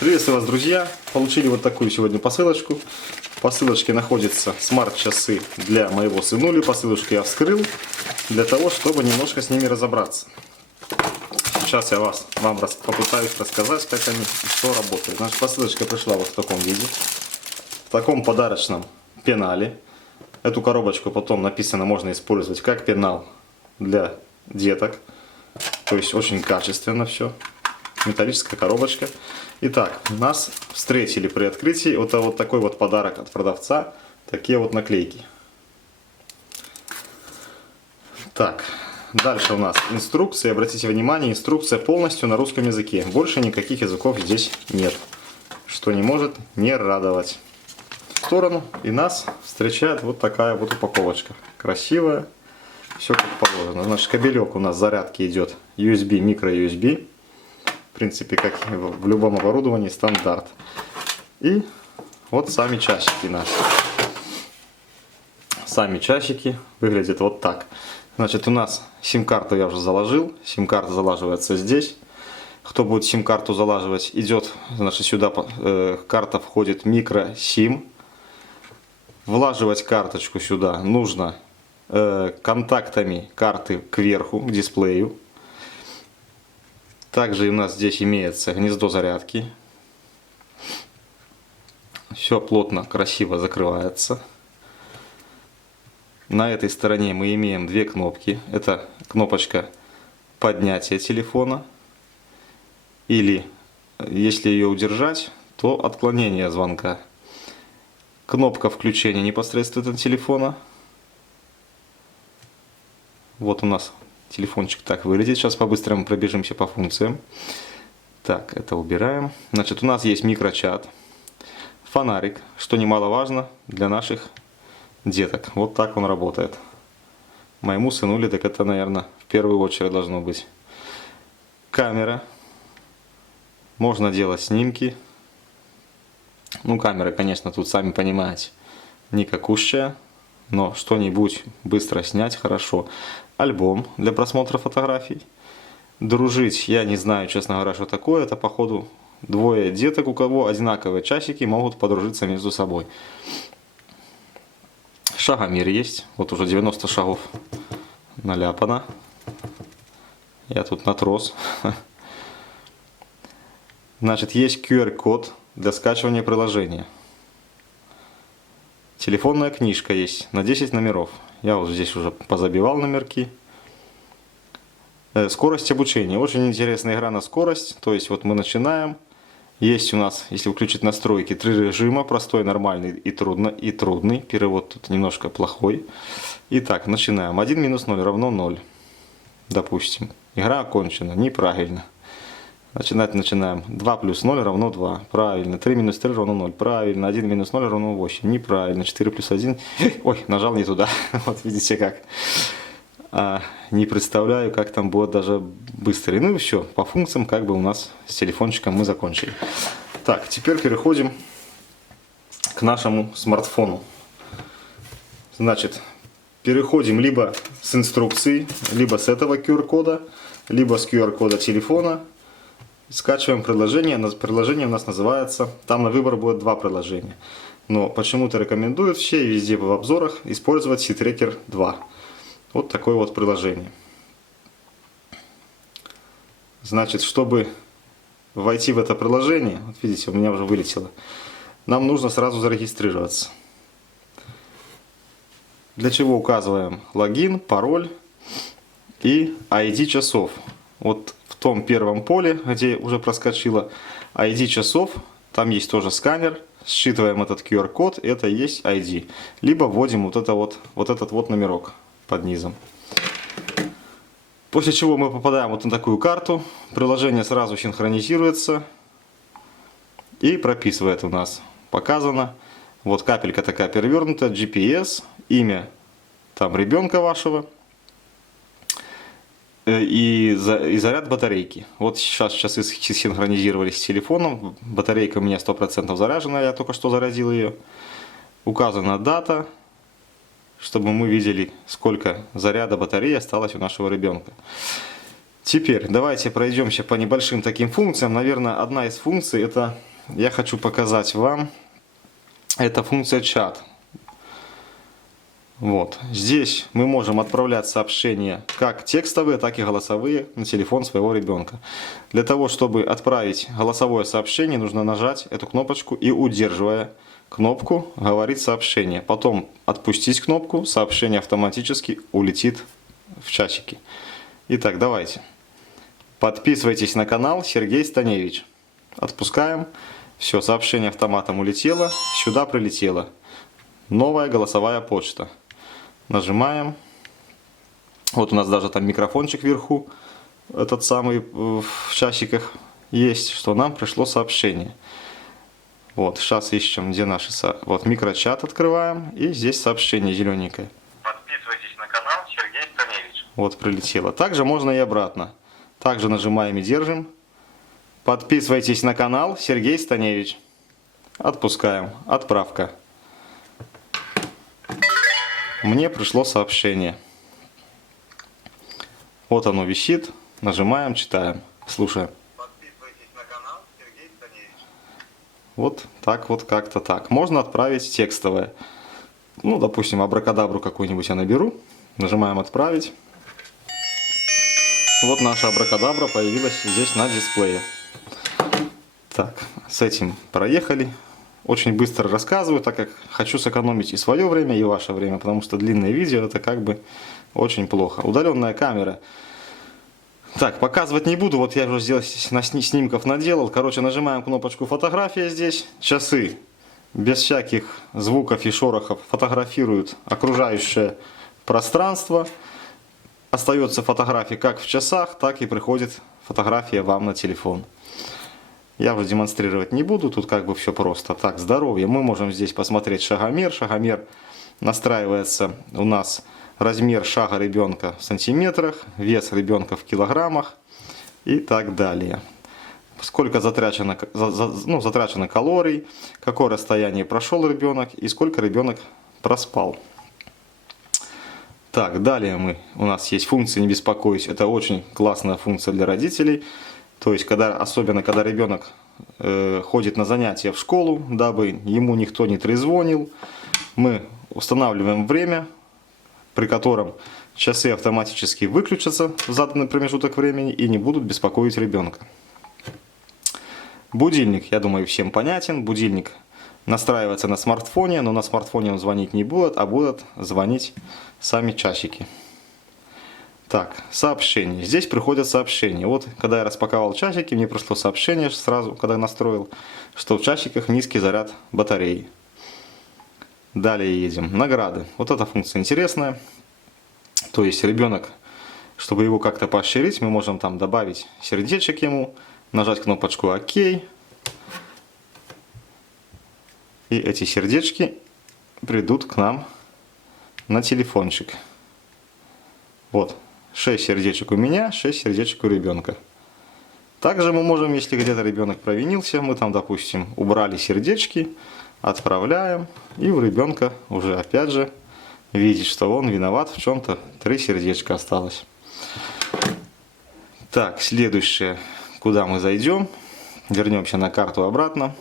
Приветствую вас, друзья! Получили вот такую сегодня посылочку. В посылочке находятся смарт-часы для моего сынули. Посылочку я вскрыл для того, чтобы немножко с ними разобраться. Сейчас я вам попытаюсь рассказать, как они и что работает. Наша посылочка пришла вот в таком виде. В таком подарочном пенале. Эту коробочку потом написано можно использовать как пенал для деток. То есть очень качественно все. Металлическая коробочка. Итак, нас встретили при открытии вот такой вот подарок от продавца. Такие вот наклейки. Так, дальше у нас инструкция. Обратите внимание, инструкция полностью на русском языке. Больше никаких языков здесь нет. Что не может не радовать. В сторону и нас встречает вот такая вот упаковочка. Красивая. Все как положено. Значит, кабелек у нас зарядки идет USB, micro-USB. В принципе, как в любом оборудовании, стандарт. И вот сами часики наши. Сами часики выглядят вот так. Значит, у нас сим-карту я уже заложил. Сим-карта залаживается здесь. Кто будет сим-карту залаживать, идет, значит, сюда карта входит микро-сим. Влаживать карточку сюда нужно контактами карты кверху, к дисплею. Также у нас здесь имеется гнездо зарядки. Все плотно, красиво закрывается. На этой стороне мы имеем две кнопки. Это кнопочка поднятия телефона. Или, если ее удержать, то отклонение звонка. Кнопка включения непосредственно телефона. Вот у нас телефончик так выглядит. Сейчас по-быстрому пробежимся по функциям. Так, это убираем. Значит, у нас есть микрочат. Фонарик, что немаловажно для наших деток. Вот так он работает. Моему сынуле так это, наверное, в первую очередь должно быть. Камера. Можно делать снимки. Ну, камера, конечно, тут, сами понимаете, никакущая. Но что-нибудь быстро снять хорошо. Альбом для просмотра фотографий. Дружить, я не знаю, честно говоря, что такое. Это, походу, двое деток, у кого одинаковые часики, могут подружиться между собой. Шагомер есть. Вот уже 90 шагов наляпано. Я тут натрос. Значит, есть QR-код для скачивания приложения. Телефонная книжка есть на 10 номеров. Я вот здесь уже позабивал номерки. Скорость обучения. Очень интересная игра на скорость. То есть вот мы начинаем. Есть у нас, если включить настройки, 3 режима. Простой, нормальный и трудный. Перевод тут немножко плохой. Итак, начинаем. 1 минус 0 равно 0. Допустим. Игра окончена. Неправильно. Начинаем. 2 плюс 0 равно 2. Правильно. 3 минус 3 равно 0. Правильно. 1 минус 0 равно 8. Неправильно. 4 плюс 1. Ой, нажал не туда. Вот видите как. Не представляю, как там будет даже быстрее. Ну и все. По функциям как бы у нас с телефончиком мы закончили. Так, теперь переходим к нашему смартфону. Значит, переходим либо с инструкции, либо с этого QR-кода, либо с QR-кода телефона. Скачиваем приложение. Приложение у нас называется, там на выбор будет 2 приложения. Но почему-то рекомендуют все и везде в обзорах использовать SeaTracker 2. Вот такое вот приложение. Значит, чтобы войти в это приложение, вот видите, у меня уже вылетело, нам нужно сразу зарегистрироваться. Для чего указываем логин, пароль и ID часов. Вот в том первом поле, где уже проскочило ID часов, там есть тоже сканер, считываем этот QR-код, это и есть ID. Либо вводим вот этот вот номерок под низом. После чего мы попадаем вот на такую карту, приложение сразу синхронизируется и прописывает у нас. Показано, вот капелька такая перевернутая, GPS, имя там ребенка вашего. И заряд батарейки. Вот сейчас часы синхронизировались с телефоном. Батарейка у меня 100% заряжена, я только что зарядил ее. Указана дата, чтобы мы видели, сколько заряда батареи осталось у нашего ребенка. Теперь давайте пройдемся по небольшим таким функциям. Наверное, одна из функций — это я хочу показать вам, это функция чат. Вот. Здесь мы можем отправлять сообщения как текстовые, так и голосовые на телефон своего ребенка. Для того, чтобы отправить голосовое сообщение, нужно нажать эту кнопочку и, удерживая кнопку, говорить сообщение. Потом отпустить кнопку, сообщение автоматически улетит в чатике. Итак, давайте. Подписывайтесь на канал Сергей Станевич. Отпускаем. Все, сообщение автоматом улетело, сюда прилетело. Новая голосовая почта. Нажимаем. Вот у нас даже там микрофончик вверху, этот самый в часиках есть, что нам пришло сообщение. Вот, сейчас ищем, где наши... Вот, микрочат открываем, и здесь сообщение зелененькое. Подписывайтесь на канал Сергей Станевич. Вот, прилетело. Также можно и обратно. Также нажимаем и держим. Подписывайтесь на канал Сергей Станевич. Отпускаем. Отправка. Мне пришло сообщение. Вот оно висит. Нажимаем, читаем, слушаем. Подписывайтесь на канал Сергей Станевич. Вот так вот, как-то так. Можно отправить текстовое. Ну, допустим, абракадабру какую-нибудь я наберу. Нажимаем отправить. Вот наша абракадабра появилась здесь на дисплее. Так, с этим проехали. Очень быстро рассказываю, так как хочу сэкономить и свое время, и ваше время, потому что длинное видео это как бы очень плохо. Удаленная камера. Так, показывать не буду, вот я уже здесь снимков наделал. Короче, нажимаем кнопочку фотография здесь. Часы без всяких звуков и шорохов фотографируют окружающее пространство. Остается фотография как в часах, так и приходит фотография вам на телефон. Я уже демонстрировать не буду, тут как бы все просто. Так, здоровье. Мы можем здесь посмотреть шагомер. Шагомер настраивается у нас размер шага ребенка в сантиметрах, вес ребенка в килограммах и так далее. Сколько затрачено калорий, какое расстояние прошел ребенок и сколько ребенок проспал. Так, далее у нас есть функция «Не беспокоить». Это очень классная функция для родителей. То есть, особенно когда ребенок ходит на занятия в школу, дабы ему никто не трезвонил, мы устанавливаем время, при котором часы автоматически выключатся в заданный промежуток времени и не будут беспокоить ребенка. Будильник, я думаю, всем понятен. Будильник настраивается на смартфоне, но на смартфоне он звонить не будет, а будут звонить сами часики. Так, сообщения. Здесь приходят сообщения. Вот, когда я распаковал часики, мне пришло сообщение сразу, когда настроил, что в часиках низкий заряд батареи. Далее едем. Награды. Вот эта функция интересная. То есть ребенок, чтобы его как-то поощрить, мы можем там добавить сердечек ему, нажать кнопочку ОК. И эти сердечки придут к нам на телефончик. Вот. 6 сердечек у меня, 6 сердечек у ребенка. Также мы можем, если где-то ребенок провинился, мы там, допустим, убрали сердечки, отправляем, и у ребенка уже опять же видит, что он виноват в чем-то, 3 сердечка осталось. Так, следующее, куда мы зайдем, вернемся на карту обратно.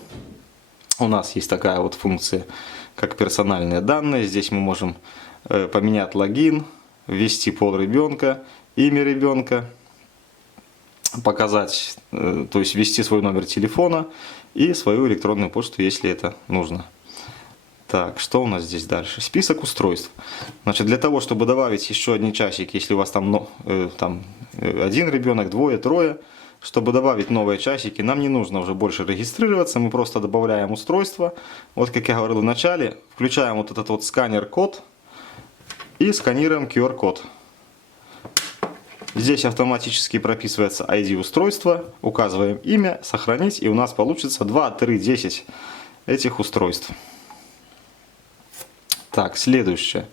У нас есть такая вот функция, как персональные данные. Здесь мы можем поменять логин, ввести пол ребенка, имя ребенка, показать, то есть ввести свой номер телефона и свою электронную почту, если это нужно. Так, что у нас здесь дальше? Список устройств. Значит, для того, чтобы добавить еще один часик, если у вас там один ребенок, двое, трое, чтобы добавить новые часики, нам не нужно уже больше регистрироваться, мы просто добавляем устройство. Вот как я говорил в начале, включаем вот этот вот сканер-код и сканируем QR-код. Здесь автоматически прописывается ID устройства, указываем имя, сохранить, и у нас получится 2, 3, 10 этих устройств. Так, следующее.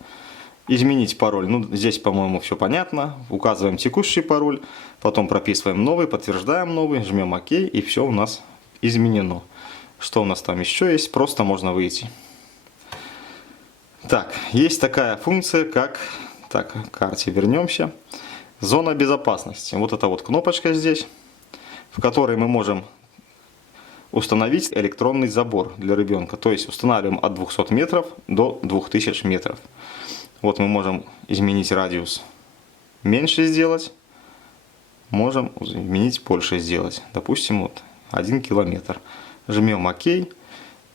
Изменить пароль. Ну, здесь, по-моему, все понятно. Указываем текущий пароль, потом прописываем новый, подтверждаем новый, жмем ОК, и все у нас изменено. Что у нас там еще есть? Просто можно выйти. Так, есть такая функция, как... Так, к карте вернемся. Зона безопасности. Вот эта вот кнопочка здесь, в которой мы можем установить электронный забор для ребенка. То есть устанавливаем от 200 метров до 2000 метров. Вот мы можем изменить радиус меньше сделать, можем изменить больше сделать. Допустим, вот 1 километр. Жмем ОК.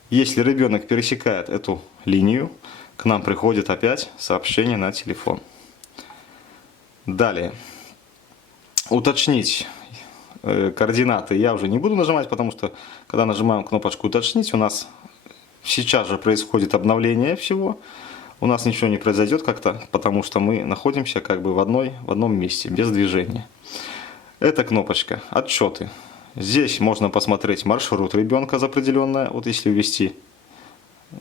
Если ребенок пересекает эту линию, к нам приходит опять сообщение на телефон. Далее. Уточнить координаты я уже не буду нажимать, потому что когда нажимаем кнопочку «Уточнить», у нас сейчас же происходит обновление всего. У нас ничего не произойдет как-то, потому что мы находимся как бы в одном месте, без движения. Эта кнопочка «Отчеты». Здесь можно посмотреть маршрут ребенка за определенное, вот если ввести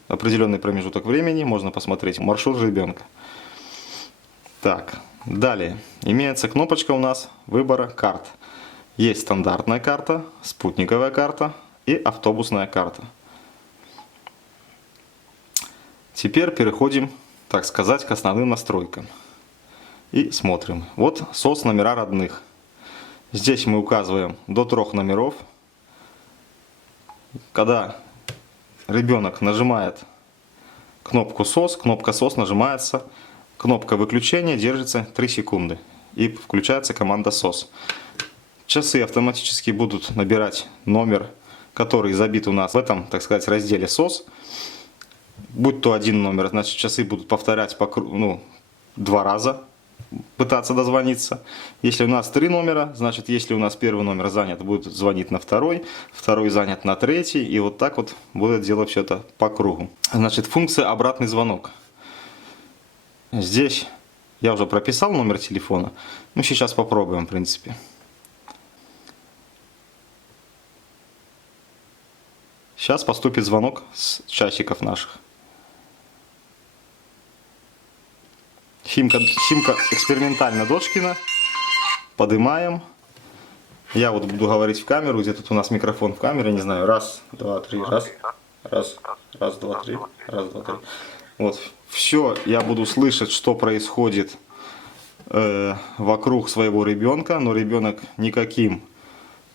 определенный промежуток времени, можно посмотреть маршрут ребенка. Так, далее имеется кнопочка у нас выбора карт. Есть стандартная карта, спутниковая карта и автобусная карта. Теперь переходим, так сказать, к основным настройкам. И смотрим. Вот СОС номера родных. Здесь мы указываем до 3 номеров. Когда ребенок нажимает кнопку СОС, кнопка СОС нажимается, кнопка выключения держится 3 секунды. И включается команда СОС. Часы автоматически будут набирать номер, который забит у нас в этом, так сказать, разделе СОС. Будь то один номер, значит часы будут повторять по кругу, 2 раза пытаться дозвониться. Если у нас 3 номера, значит если у нас первый номер занят, будет звонить на второй, второй занят на третий, и вот так вот будет делать все это по кругу. Значит, функция обратный звонок. Здесь я уже прописал номер телефона, сейчас попробуем в принципе. Сейчас поступит звонок с часиков наших. Симка экспериментально Дочкина. Поднимаем. Я вот буду говорить в камеру. Где тут у нас микрофон в камере? Не знаю. Раз, два, три. Раз, два, три. Раз, два, три. Вот. Все я буду слышать, что происходит вокруг своего ребенка. Но ребенок никаким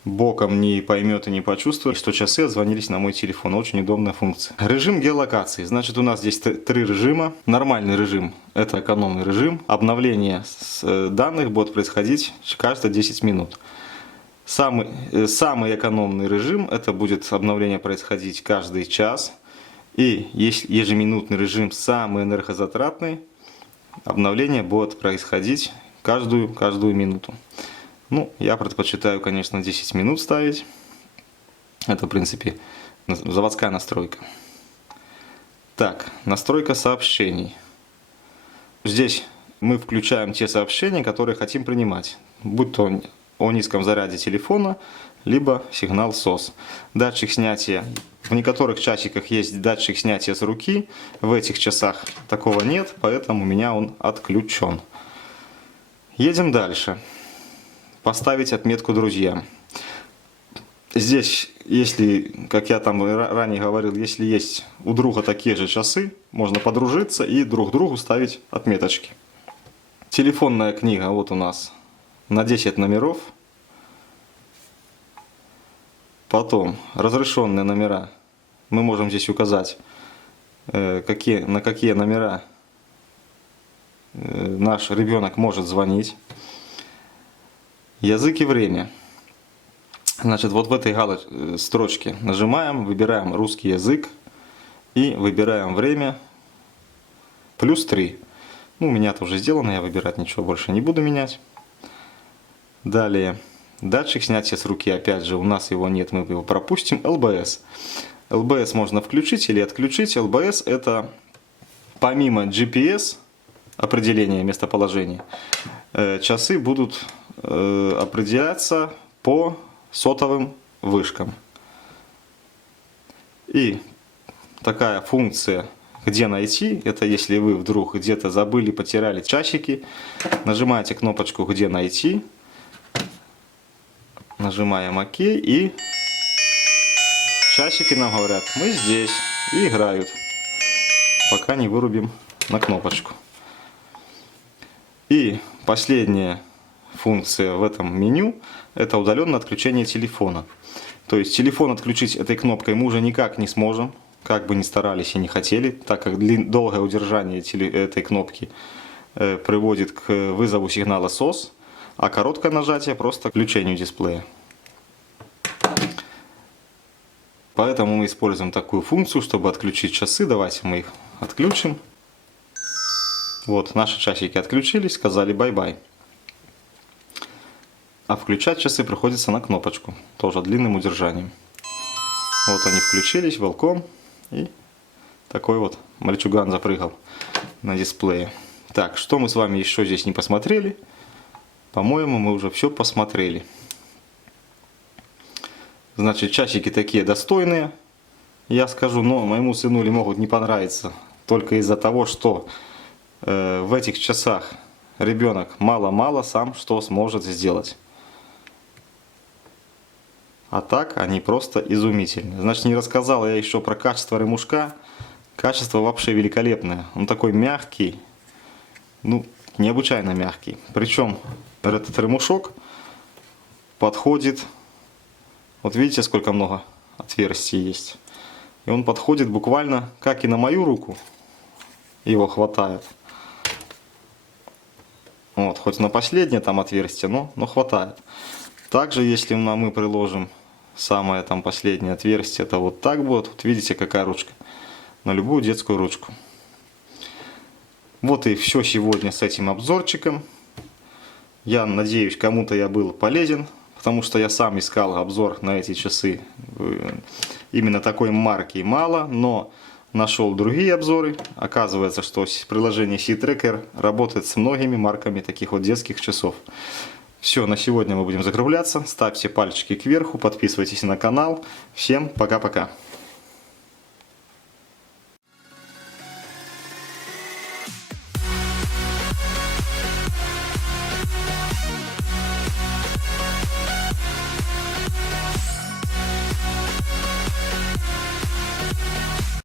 боком не поймет и не почувствует, что часы отзвонились на мой телефон. Очень удобная функция. Режим геолокации. Значит, у нас здесь 3 режима. Нормальный режим – это экономный режим. Обновление данных будет происходить каждые 10 минут. Самый экономный режим – это будет обновление происходить каждый час. И ежеминутный режим, самый энергозатратный, обновление будет происходить каждую минуту. Я предпочитаю, конечно, 10 минут ставить. Это, в принципе, заводская настройка. Так, настройка сообщений. Здесь мы включаем те сообщения, которые хотим принимать. Будь то о низком заряде телефона, либо сигнал СОС. Датчик снятия. В некоторых часиках есть датчик снятия с руки. В этих часах такого нет, поэтому у меня он отключен. Едем дальше. Поставить отметку «Друзья». Здесь, если, как я там ранее говорил, если есть у друга такие же часы, можно подружиться и друг другу ставить отметочки. Телефонная книга вот у нас на 10 номеров. Потом разрешенные номера. Мы можем здесь указать, на какие номера наш ребенок может звонить. Язык и время. Значит, вот в этой строчке нажимаем, выбираем русский язык и выбираем время +3. У меня это уже сделано, я выбирать ничего больше не буду менять. Далее, датчик снятия с руки, опять же, у нас его нет, мы его пропустим. ЛБС. ЛБС можно включить или отключить. ЛБС это помимо GPS, определения местоположения, часы будут определяться по сотовым вышкам. И такая функция, где найти, это если вы вдруг где-то забыли, потеряли часики, нажимаете кнопочку «Где найти», нажимаем ОК, и часики нам говорят: мы здесь, и играют, пока не вырубим на кнопочку. И последняя функция в этом меню – это удаленное отключение телефона. То есть телефон отключить этой кнопкой мы уже никак не сможем, как бы ни старались и не хотели, так как долгое удержание этой кнопки приводит к вызову сигнала SOS, а короткое нажатие просто к включению дисплея. Поэтому мы используем такую функцию, чтобы отключить часы. Давайте мы их отключим. Вот, наши часики отключились, сказали бай-бай. А включать часы приходится на кнопочку, тоже длинным удержанием. Вот они включились, welcome. И такой вот мальчуган запрыгал на дисплее. Так, что мы с вами еще здесь не посмотрели? По-моему, мы уже все посмотрели. Значит, часики такие достойные, я скажу, но моему сынуле могут не понравиться только из-за того, что в этих часах ребенок мало-мало сам что сможет сделать. А так они просто изумительные. Значит, не рассказал я еще про качество ремушка. Качество вообще великолепное. Он такой мягкий, ну, необычайно мягкий. Причем этот ремушок подходит, вот видите, сколько много отверстий есть. И он подходит буквально, как и на мою руку, его хватает. Вот, хоть на последнее там отверстие, но хватает. Также, если мы приложим самое там последнее отверстие, это вот так будет. Вот видите, какая ручка. На любую детскую ручку. Вот и все сегодня с этим обзорчиком. Я надеюсь, кому-то я был полезен, потому что я сам искал обзор на эти часы. Именно такой марки мало, но нашел другие обзоры. Оказывается, что приложение C-Tracker работает с многими марками таких вот детских часов. Все, на сегодня мы будем закругляться. Ставьте пальчики кверху, подписывайтесь на канал. Всем пока-пока.